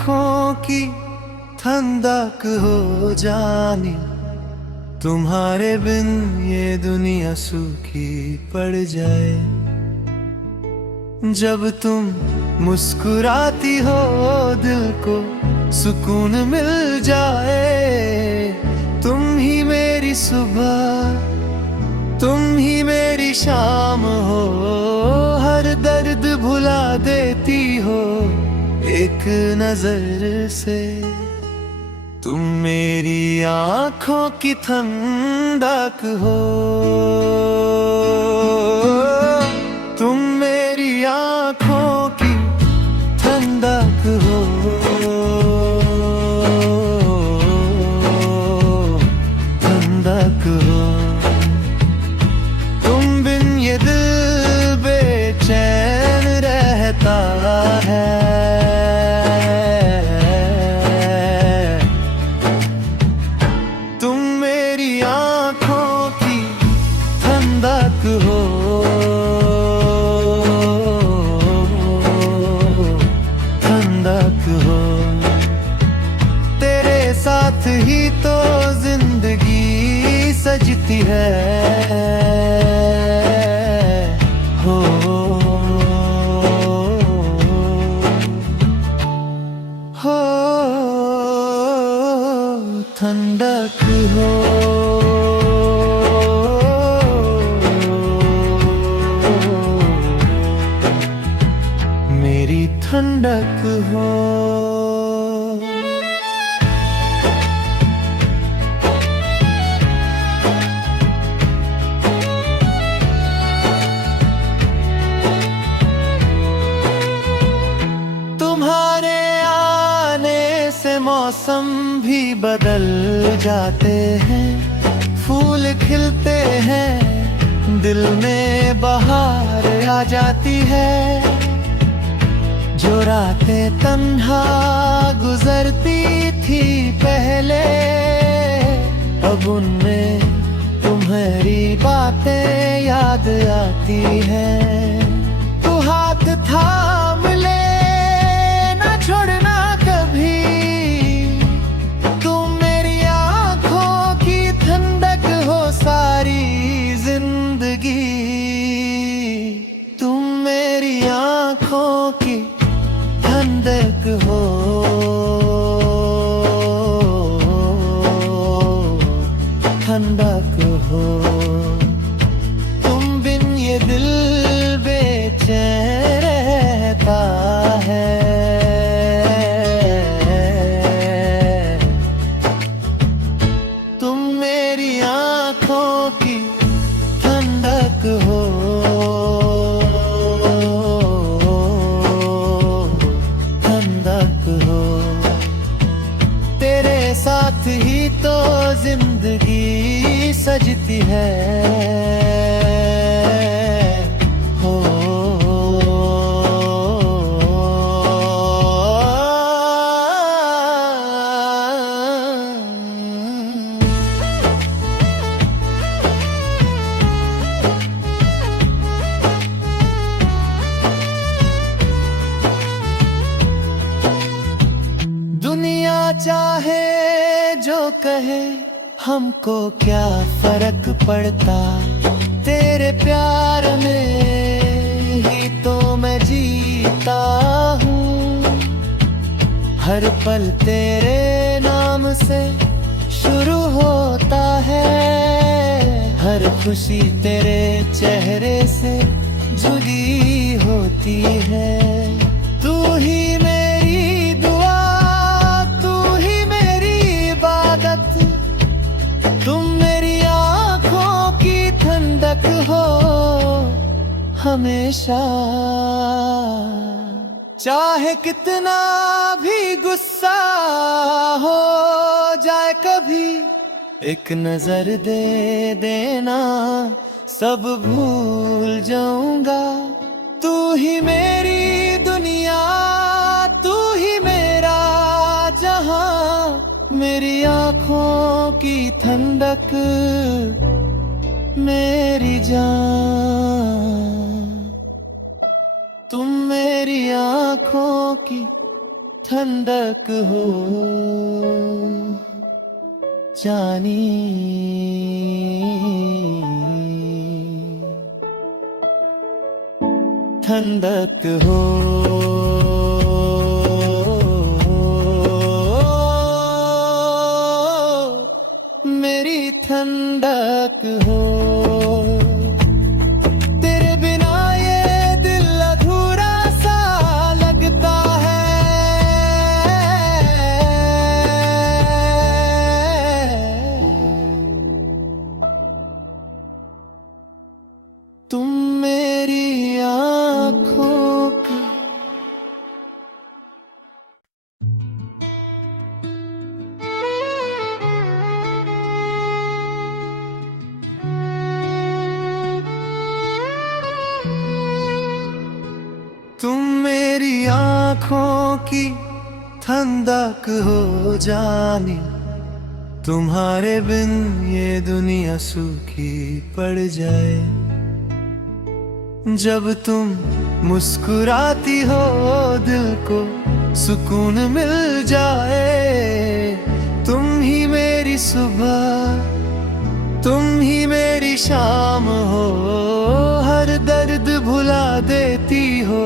आँखों की ठंडक हो जानी, तुम्हारे बिन ये दुनिया सूखी पड़ जाए। जब तुम मुस्कुराती हो दिल को सुकून मिल जाए। तुम ही मेरी सुबह, तुम ही मेरी शाम हो, हर दर्द भुला देती हो एक नजर से। तुम मेरी आँखों की ठंडक हो, तुम मेरी आँखों की ठंडक हो, ठंडक हो। तुम बिन ये दिल बेचैन रहता है। तुम मेरी आँखों की ठंडक हो, ठंडक हो। तेरे साथ ही तो जिंदगी सजती है। हो ठंडक हो। मेरी ठंडक हो। तुम्हारे आने से मौसम भी बदल जाते हैं, फूल खिलते हैं, दिल में बहार आ जाती है। जो रातें तन्हा गुजरती थी पहले, अब उनमें तुम्हारी बातें याद आती हैं। तू हाथ थाम ले, ना छोड़ना कभी। तुम मेरी आँखों की ठंडक हो सारी जिंदगी। तुम मेरी आँखों की ठंडक हो, ठंडक हो। तुम बिन ये दिल बेचैन रहता है। तुम मेरी आँखों की ठंडक हो, ठंडक हो। तेरे साथ ही तो जिंदगी सजती है। हो दुनिया चाहे जो कहे, हमको क्या फर्क पड़ता। तेरे प्यार में ही तो मैं जीता हूँ। हर पल तेरे नाम से शुरू होता है। हर खुशी तेरे चेहरे से जुड़ी होती है। तू ही मेरी दुआ, तू ही मेरी इबादत। तुम मेरी आँखों की ठंडक हो हमेशा। चाहे कितना भी गुस्सा हो जाए कभी, एक नजर दे देना, सब भूल जाऊंगा। तू ही मेरी दुनिया, तू ही मेरा जहां। मेरी आँखों की ठंडक, मेरी जान। तुम मेरी आँखों की ठंडक हो जानी, ठंडक हो मेरी ठंडक हो। तेरे बिना ये दिल अधूरा सा लगता है, तुम मेरी आँखों की तुम मेरी आँखों की ठंडक हो जानी, तुम्हारे बिन ये दुनिया सूखी पड़ जाए। जब तुम मुस्कुराती हो दिल को सुकून मिल जाए। तुम ही मेरी सुबह, तुम ही मेरी शाम हो, हर दर्द भुला देती हो।